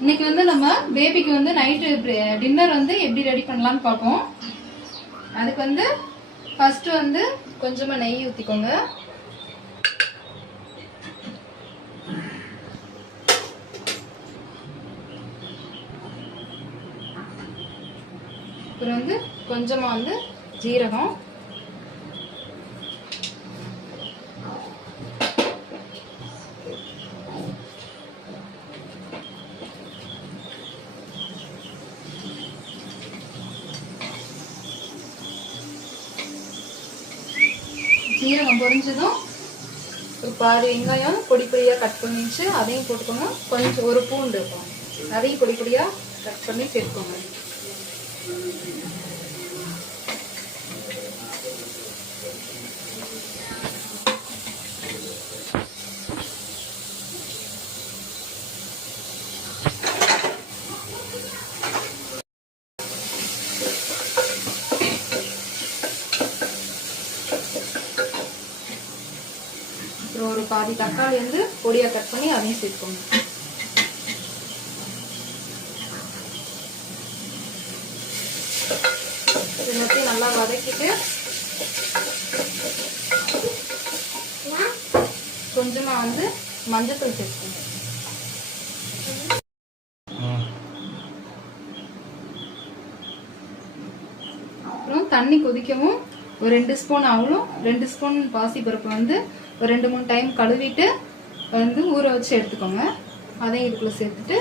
இன்னைக்கு வந்து நம்ம பேபிக்கு வந்து நைட்டு டின்னர் வந்து எப்படி ரெடி பண்ணலாம்னு பார்ப்போம். அதுக்கு வந்து ஃபர்ஸ்ட் வந்து கொஞ்சமா நெய் ஊற்றிக்கோங்க. அப்புறம் வந்து கொஞ்சமா வந்து ஜீரகம், ஜீரகம் பொரிஞ்சதும் ஒரு பாதி வெங்காயம் பொடி பொடியாக கட் பண்ணி வச்சு அதையும் போட்டுக்கோங்க. கொஞ்சம் ஒரு பூண்டு இருக்கும், அதையும் பொடி பொடியாக கட் பண்ணி சேர்த்துக்கோங்க. அப்புறம் ஒரு பாதி தக்காளி வந்து பொடியாக கட் பண்ணி அதையும் சேர்த்துக்கோங்க. எல்லாத்தையும் நல்லா வதக்கிட்டு கொஞ்சமா வந்து மஞ்சத்தூள் சேர்த்துக்கோங்க. அப்புறம் தண்ணி கொதிக்கவும் ஒரு 2 ஸ்பூன் அவளும் 2 ஸ்பூன் பாசிப்பருப்பு வந்து ஒரு 2-3 டைம் கழுவிட்டு வந்து ஊற வச்சு எடுத்துக்கோங்க. அதையும் இதுக்குள்ள சேர்த்துட்டு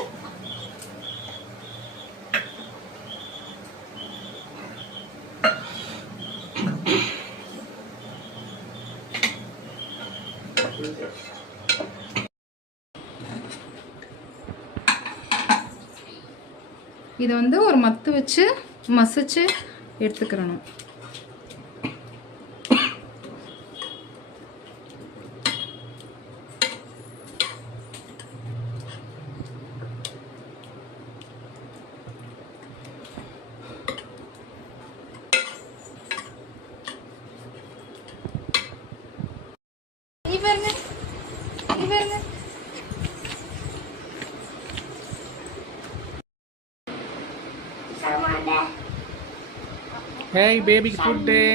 இதை வந்து ஒரு மத்து வச்சு மசிச்சு எடுத்துக்கிறணும். Hey baby, good day.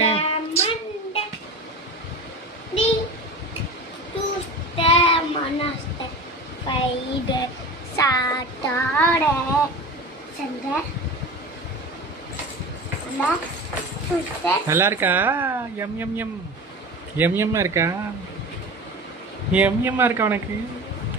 நல்லா இருக்கா? M M M M M இருக்கா? எம் எம் இருக்கா உனக்கு?